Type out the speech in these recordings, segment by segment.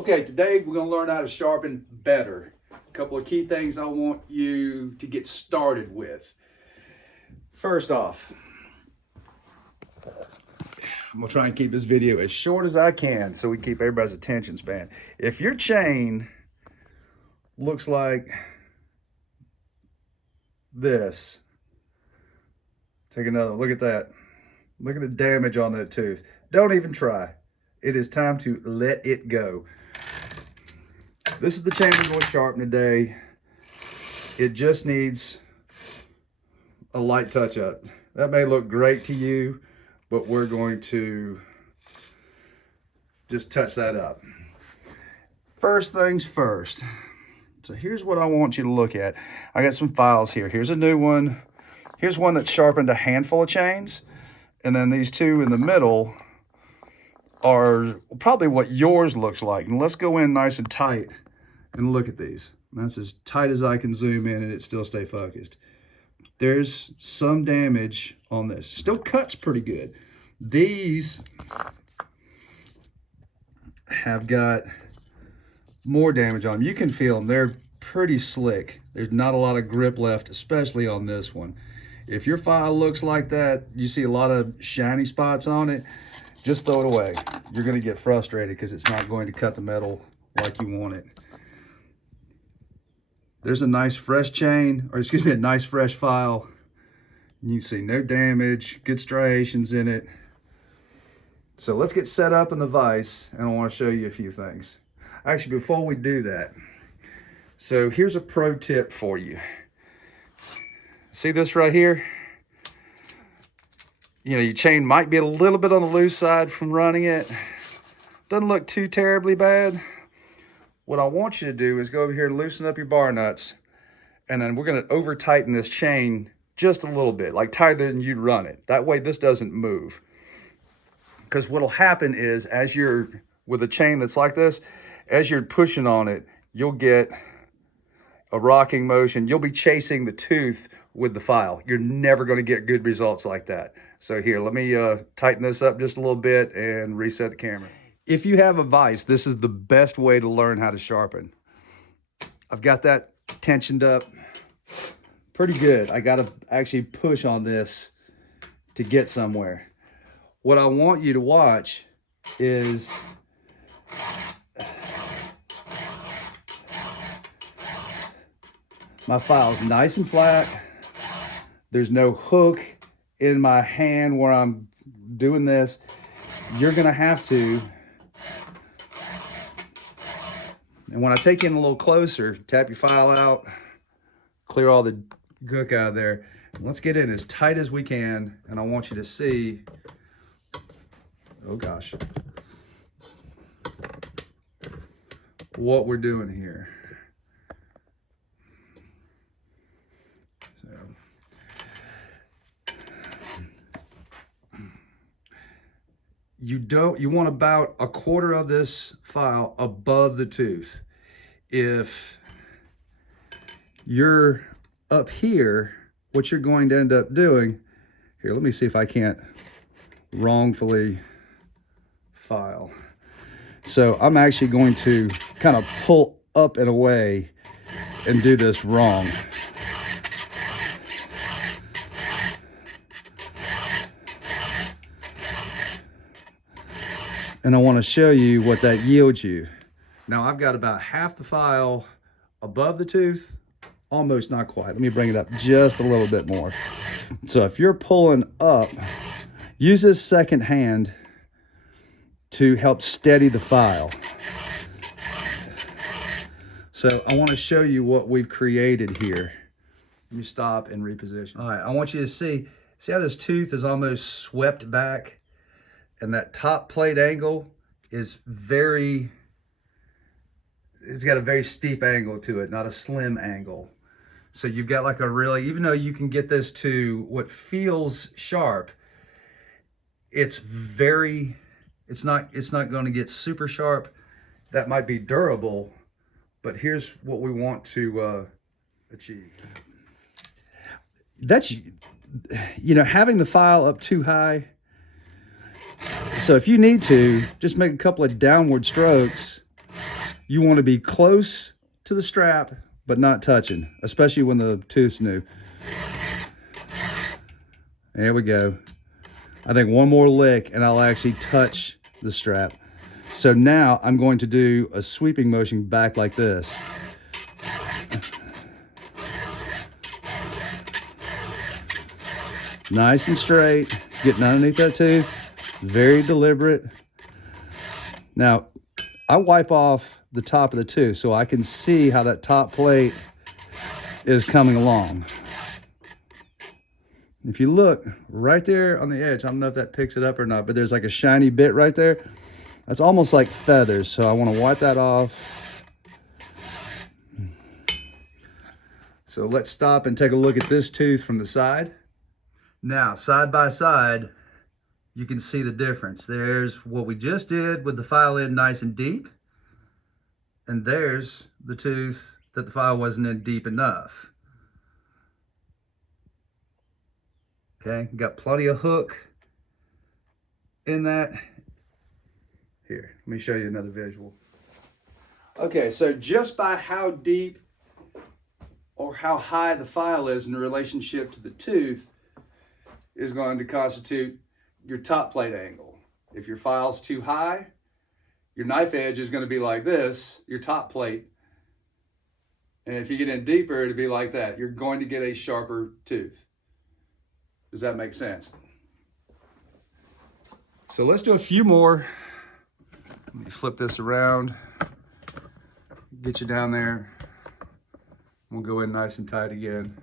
Okay, today we're going to learn how to sharpen better. A couple of key things I want you to get started with. First off, I'm going to try and keep this video as short as I can so we keep everybody's attention span. If your chain looks like this, take another look at that. Look at the damage on that tooth. Don't even try. It is time to let it go. This is the chain we're going to sharpen today. It just needs a light touch up. That may look great to you, but we're going to just touch that up. First things first. So here's what I want you to look at. I got some files here. Here's a new one. Here's one that sharpened a handful of chains. And then these two in the middle are probably what yours looks like. And let's go in nice and tight and look at these. That's as tight as I can zoom in and it still stay focused. There's some damage on this. Still cuts pretty good. These have got more damage on them. You can feel them. They're pretty slick. There's not a lot of grip left, especially on this one. If your file looks like that, you see a lot of shiny spots on it, just throw it away. You're going to get frustrated because it's not going to cut the metal like you want it. There's a nice fresh chain, or excuse me, a nice fresh file. You can see no damage, good striations in it. So let's get set up in the vise, and I want to show you a few things. Actually, before we do that, so here's a pro tip for you. See this right here? You know, your chain might be a little bit on the loose side from running it. Doesn't look too terribly bad. What I want you to do is go over here and loosen up your bar nuts, and then we're going to over tighten this chain just a little bit, like tighter than you'd run it. That way this doesn't move. Because what'll happen is, as you're with a chain that's like this, as you're pushing on it, you'll get a rocking motion. You'll be chasing the tooth with the file. You're never going to get good results like that. So here, let me tighten this up just a little bit and reset the camera. If you have a vise, this is the best way to learn how to sharpen. I've got that tensioned up pretty good. I got to actually push on this to get somewhere. What I want you to watch is my file's nice and flat. There's no hook in my hand where I'm doing this. You're gonna have to, and when I take you in a little closer, tap your file out, clear all the gook out of there. Let's get in as tight as we can, and I want you to see, oh gosh, what we're doing here. You want about a quarter of this file above the tooth. If you're up here, what you're going to end up doing, here, let me see if I can't wrongfully file. So I'm actually going to kind of pull up and away and do this wrong. And I want to show you what that yields you. Now I've got about half the file above the tooth, almost, not quite. Let me bring it up just a little bit more. So if you're pulling up, use this second hand to help steady the file. So I want to show you what we've created here. Let me stop and reposition. All right, I want you to see how this tooth is almost swept back? And that top plate angle is it's got a very steep angle to it, not a slim angle. So you've got like a really, even though you can get this to what feels sharp, it's not going to get super sharp. That might be durable, but here's what we want to achieve. That's, you know, having the file up too high. So if you need to, just make a couple of downward strokes You want to be close to the strap, but not touching, especially when the tooth's new. There we go. I think one more lick and I'll actually touch the strap. So now I'm going to do a sweeping motion back like this. Nice and straight, getting underneath that tooth, very deliberate. Now, I wipe off the top of the tooth so I can see how that top plate is coming along. If you look right there on the edge, I don't know if that picks it up or not, but there's like a shiny bit right there. That's almost like feathers, so I want to wipe that off. So let's stop and take a look at this tooth from the side. Now, side by side, you can see the difference. There's what we just did with the file in nice and deep, and there's the tooth that the file wasn't in deep enough. Okay, got plenty of hook in that. Here, let me show you another visual. Okay, so just by how deep or how high the file is in relationship to the tooth is going to constitute your top plate angle. If your file's too high, your knife edge is going to be like this, your top plate. And if you get in deeper, it'll be like that. You're going to get a sharper tooth. Does that make sense? So let's do a few more. Let me flip this around, get you down there. We'll go in nice and tight again.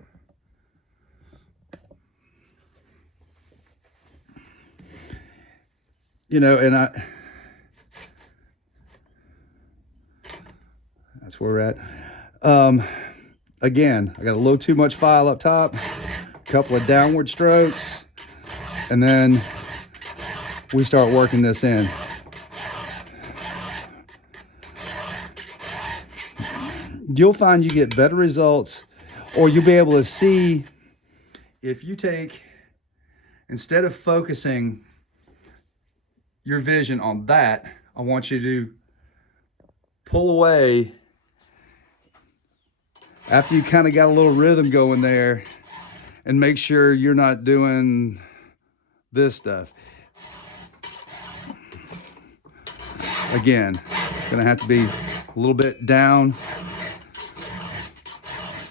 You know, and that's where we're at. Again, I got a little too much file up top, a couple of downward strokes, and then we start working this in. You'll find you get better results, or you'll be able to see if you take, instead of focusing your vision on that, I want you to pull away after you kind of got a little rhythm going there and make sure you're not doing this stuff. Again, gonna have to be a little bit down.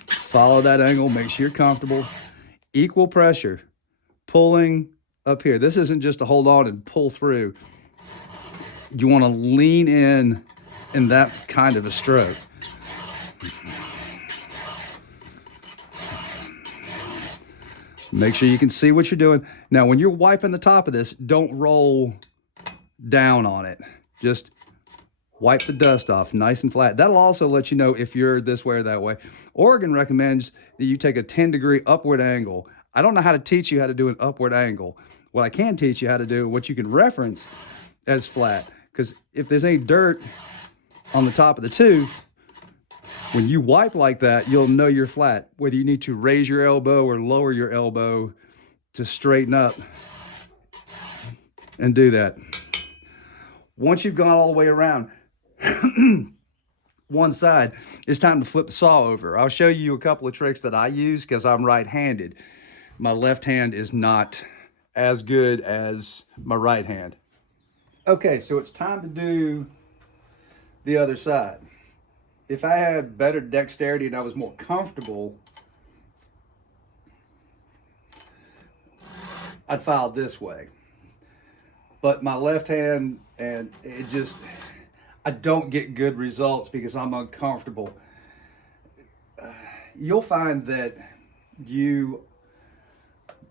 Follow that angle, make sure you're comfortable. Equal pressure, pulling up here. This isn't just to hold on and pull through. You want to lean in that kind of a stroke. Make sure you can see what you're doing. Now, when you're wiping the top of this, don't roll down on it. Just wipe the dust off nice and flat. That'll also let you know if you're this way or that way. Oregon recommends that you take a 10-degree upward angle. I don't know how to teach you how to do an upward angle. What I can teach you how to do, what you can reference as flat, because if there's any dirt on the top of the tooth, when you wipe like that, you'll know you're flat, whether you need to raise your elbow or lower your elbow to straighten up and do that. Once you've gone all the way around one side, it's time to flip the saw over. I'll show you a couple of tricks that I use because I'm right-handed. My left hand is not as good as my right hand. Okay, so it's time to do the other side. If I had better dexterity and I was more comfortable, I'd file this way. But my left hand, and it just, I don't get good results because I'm uncomfortable. You'll find that you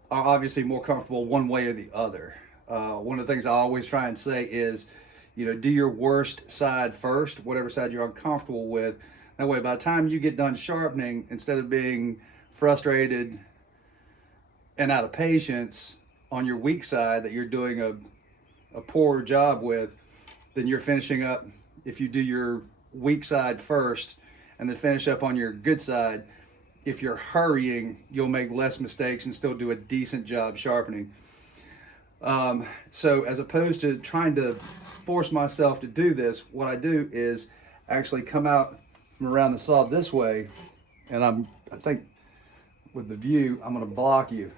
are obviously more comfortable one way or the other. One of the things I always try and say is, you know, do your worst side first, whatever side you're uncomfortable with. That way, by the time you get done sharpening, instead of being frustrated and out of patience on your weak side that you're doing a poor job with, then you're finishing up. If you do your weak side first and then finish up on your good side, if you're hurrying, you'll make less mistakes and still do a decent job sharpening. So as opposed to trying to force myself to do this, what I do is actually come out from around the saw this way, and I think with the view, I'm gonna block you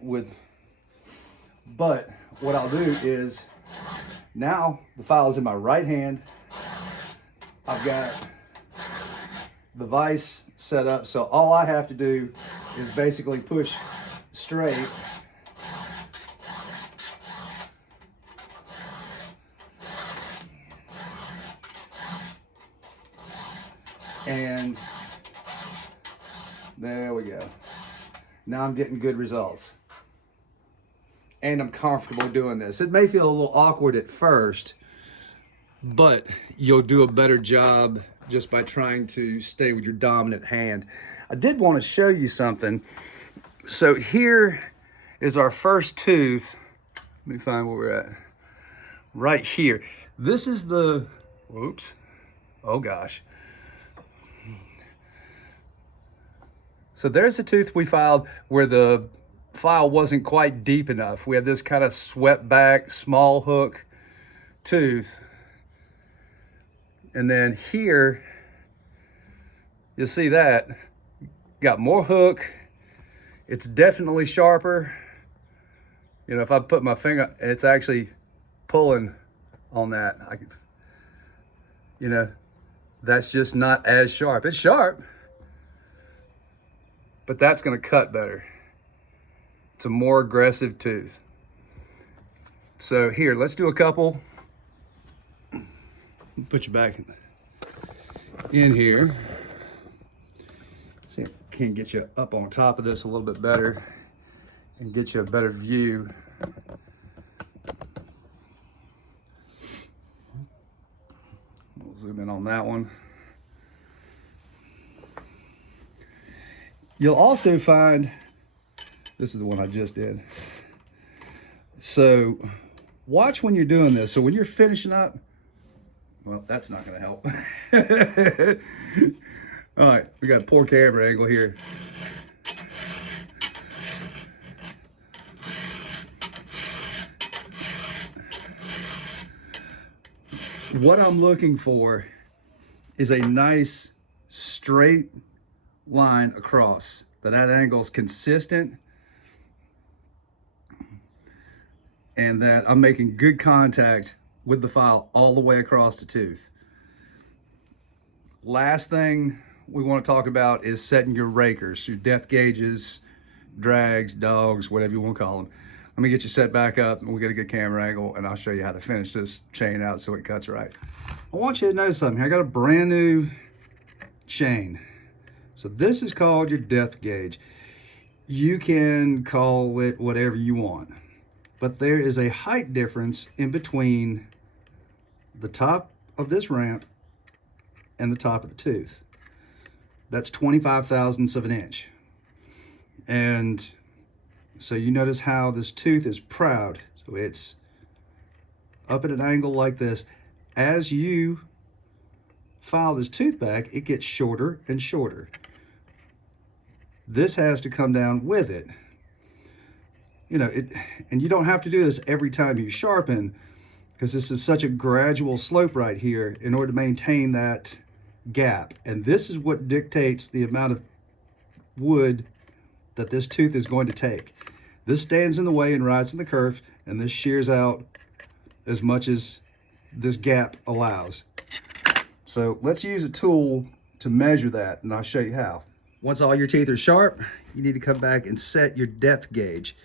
with, but what I'll do is, now the file is in my right hand. I've got the vise set up, so all I have to do is basically push straight and there we go. Now I'm getting good results. And I'm comfortable doing this. It may feel a little awkward at first, but you'll do a better job just by trying to stay with your dominant hand. I did want to show you something. So here is our first tooth. Let me find where we're at. Right here. This is the, whoops, oh gosh. So there's the tooth we filed where the file wasn't quite deep enough. We have this kind of swept back, small hook tooth. And then here, you'll see that, got more hook. It's definitely sharper. You know, if I put my finger, it's actually pulling on that. You know, that's just not as sharp. It's sharp, but that's gonna cut better. It's a more aggressive tooth. So here, let's do a couple. Put you back in here. See if I can get you up on top of this a little bit better and get you a better view. We'll zoom in on that one. You'll also find, this is the one I just did. So watch when you're doing this. So when you're finishing up, well, that's not gonna help. All right, we got a poor camera angle here. What I'm looking for is a nice straight line across, that angle is consistent and that I'm making good contact with the file all the way across the tooth. Last thing we want to talk about is setting your rakers, your depth gauges, drags, dogs, whatever you want to call them. Let me get you set back up and we'll get a good camera angle and I'll show you how to finish this chain out so it cuts right. I want you to know something. I got a brand new chain. So this is called your depth gauge. You can call it whatever you want, but there is a height difference in between the top of this ramp and the top of the tooth. That's 25 thousandths of an inch. And so you notice how this tooth is proud. So it's up at an angle like this. As you file this tooth back, it gets shorter and shorter. This has to come down with it. You know, and you don't have to do this every time you sharpen, because this is such a gradual slope right here in order to maintain that gap. And this is what dictates the amount of wood that this tooth is going to take. This stands in the way and rides in the curve, and this shears out as much as this gap allows. So let's use a tool to measure that, and I'll show you how. Once all your teeth are sharp, you need to come back and set your depth gauge.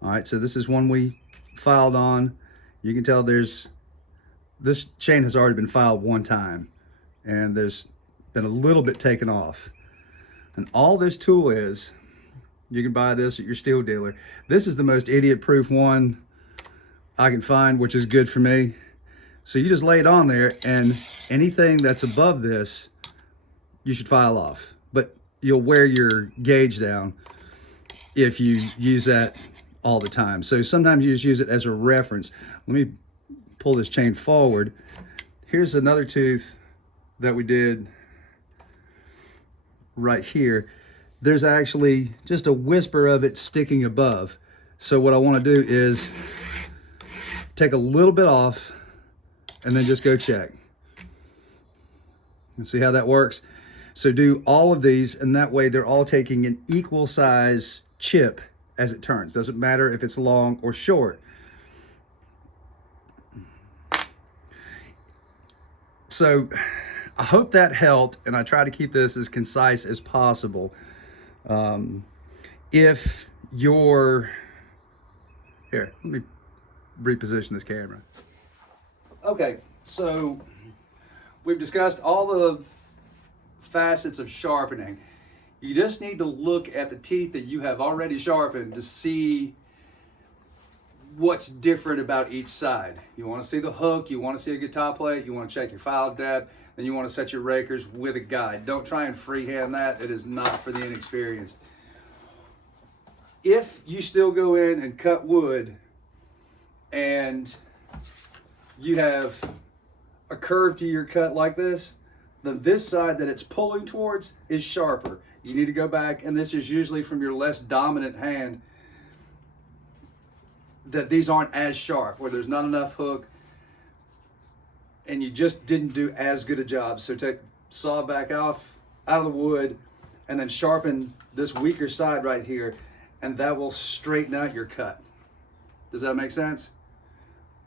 All right, so this is one we filed on. You can tell this chain has already been filed one time, and there's been a little bit taken off. And all this tool is, you can buy this at your steel dealer. This is the most idiot-proof one I can find, which is good for me. So you just lay it on there, and anything that's above this, you should file off. But you'll wear your gauge down if you use that all the time. So sometimes you just use it as a reference. Let me pull this chain forward. Here's another tooth that we did right here. There's actually just a whisper of it sticking above. So what I want to do is take a little bit off and then just go check. And see how that works? So do all of these, and that way they're all taking an equal size chip as it turns. Doesn't matter if it's long or short. So I hope that helped, and I try to keep this as concise as possible. If you're, here, let me reposition this camera. Okay, so we've discussed all the facets of sharpening. You just need to look at the teeth that you have already sharpened to see what's different about each side. You want to see the hook, you want to see a good top plate, you want to check your file depth, then you want to set your rakers with a guide. Don't try and freehand that. It is not for the inexperienced. If you still go in and cut wood and you have a curve to your cut like this, then this side that it's pulling towards is sharper. You need to go back, and this is usually from your less dominant hand, that these aren't as sharp, where there's not enough hook and you just didn't do as good a job. So take saw back out of the wood and then sharpen this weaker side right here, and that will straighten out your cut. Does that make sense?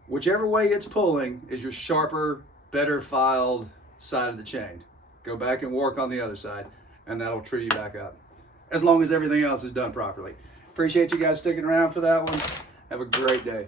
Whichever way it's pulling is your sharper, better filed side of the chain. Go back and work on the other side, and that'll true you back up, as long as everything else is done properly. Appreciate you guys sticking around for that one. Have a great day.